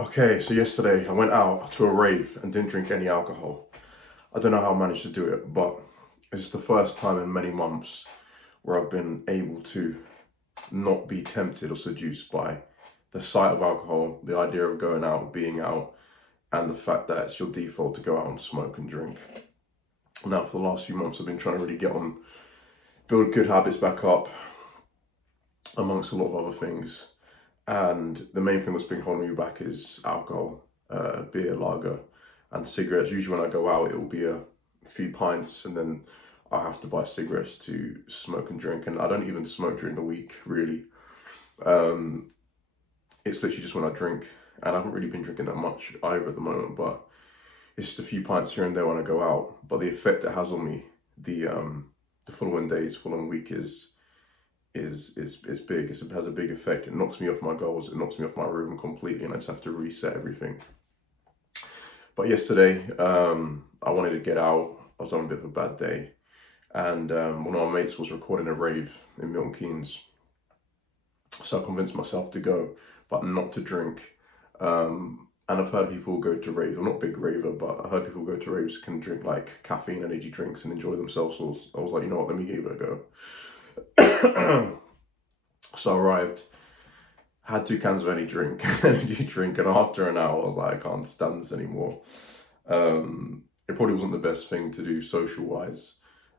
Okay, so yesterday I went out to a rave and didn't drink any alcohol. I don't know how I managed to do it, but it's the first time in many months where I've been able to not be tempted or seduced by the sight of alcohol, the idea of going out, being out, and the fact that it's your default to go out and smoke and drink. Now, for the last few months, I've been trying to really get on, build good habits back up, amongst a lot of other things. And the main thing that's been holding me back is alcohol, beer, lager, and cigarettes. Usually when I go out, it will be a few pints, and then I have to buy cigarettes to smoke and drink. And I don't even smoke during the week, really. Um, it's literally just when I drink, and I haven't really been drinking that much either at the moment, but it's just a few pints here and there when I go out. But the effect it has on me, the following days, following week is big. It has a big effect. It knocks me off my goals. It knocks me off my rhythm completely, and I just have to reset everything. But yesterday, I wanted to get out. I was on a bit of a bad day, and one of my mates was recording a rave in Milton Keynes, so I convinced myself to go, but not to drink. And I've heard people go to raves. I'm not a big raver, but I heard people go to raves can drink like caffeine energy drinks and enjoy themselves. So I was like, you know what, let me give it a go. So I arrived, had 2 cans of energy drink, and after an hour, I was like, I can't stand this anymore. It probably wasn't the best thing to do social wise,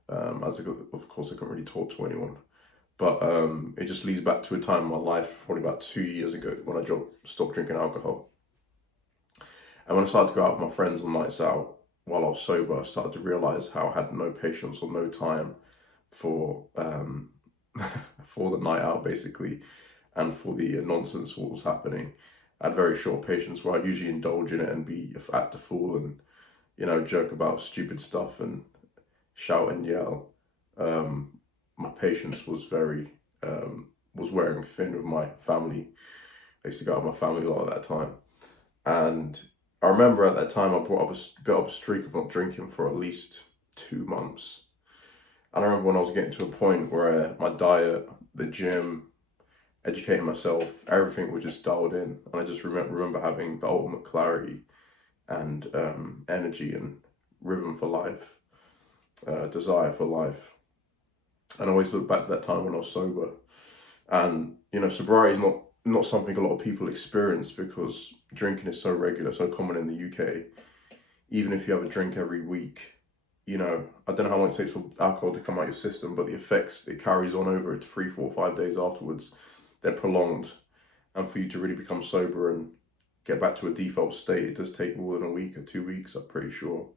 of course I couldn't really talk to anyone. But it just leads back to a time in my life, probably about 2 years ago, when I stopped drinking alcohol. And when I started to go out with my friends on nights out while I was sober, I started to realize how I had no patience or no time for for the night out, basically, and for the nonsense what was happening. I had very short patience where I'd usually indulge in it and act a fool and joke about stupid stuff and shout and yell. My patience was was wearing thin with my family. I used to go out with my family a lot at that time, and I remember at that time I brought up built up a streak of not drinking for at least 2 months. And I remember when I was getting to a point where my diet, the gym, educating myself, everything was just dialed in. And I just remember having the ultimate clarity and energy and rhythm for life, desire for life. And I always look back to that time when I was sober. And, sobriety is not something a lot of people experience because drinking is so regular, so common in the UK. Even if you have a drink every week, I don't know how long it takes for alcohol to come out your system, but the effects it carries on over 3, 4, 5 days afterwards, they're prolonged. And for you to really become sober and get back to a default state, it does take more than a week or 2 weeks, I'm pretty sure.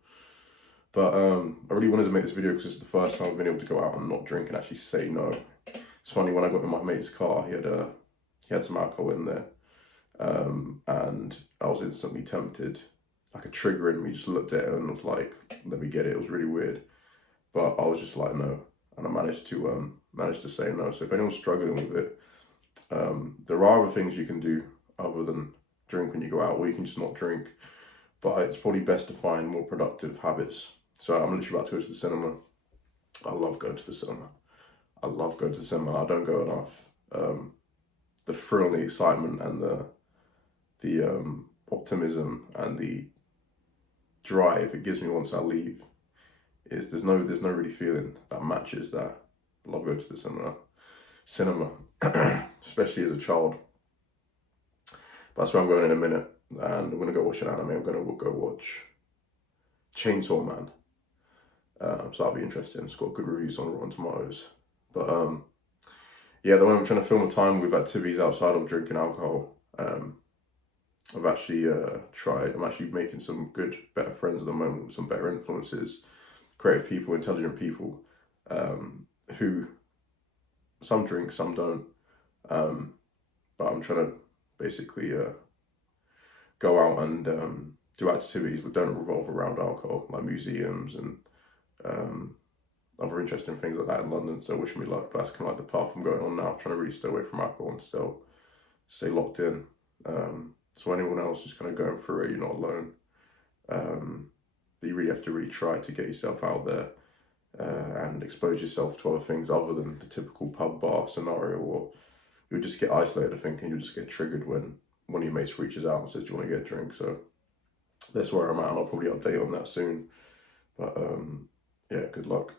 But I really wanted to make this video because it's the first time I've been able to go out and not drink and actually say no. It's funny, when I got in my mate's car, he had some alcohol in there, and I was instantly tempted. Like a trigger in me just looked at it and was like, let me get it. It was really weird, but I was just like, no, and I managed to say no. So if anyone's struggling with it, there are other things you can do other than drink when you go out, or you can just not drink. But it's probably best to find more productive habits. So I'm literally about to go to the cinema. I love going to the cinema. I love going to the cinema. I don't go enough. The thrill and the excitement and the optimism and the drive it gives me once I leave is there's no really feeling that matches that. I love going to the cinema, especially as a child. But that's where I'm going in a minute, and I'm gonna go watch an anime. I'm gonna go watch Chainsaw Man. So that'll be interesting. It's got good reviews on Rotten Tomatoes. But yeah, the way I'm trying to fill my time with activities outside of drinking alcohol, I've actually I'm actually making some better friends at the moment, with some better influences, creative people, intelligent people, who some drink, some don't. But I'm trying to basically go out and do activities that don't revolve around alcohol, like museums and other interesting things like that in London. So wish me luck. But that's kind of like the path I'm going on now, trying to really stay away from alcohol and still stay locked in. So anyone else who's kind of going through it, you're not alone. But you really have to really try to get yourself out there and expose yourself to other things other than the typical pub bar scenario, or you'll just get isolated, I think, and you'll just get triggered when one of your mates reaches out and says, do you want to get a drink? So that's where I'm at, and I'll probably update on that soon. But yeah, good luck.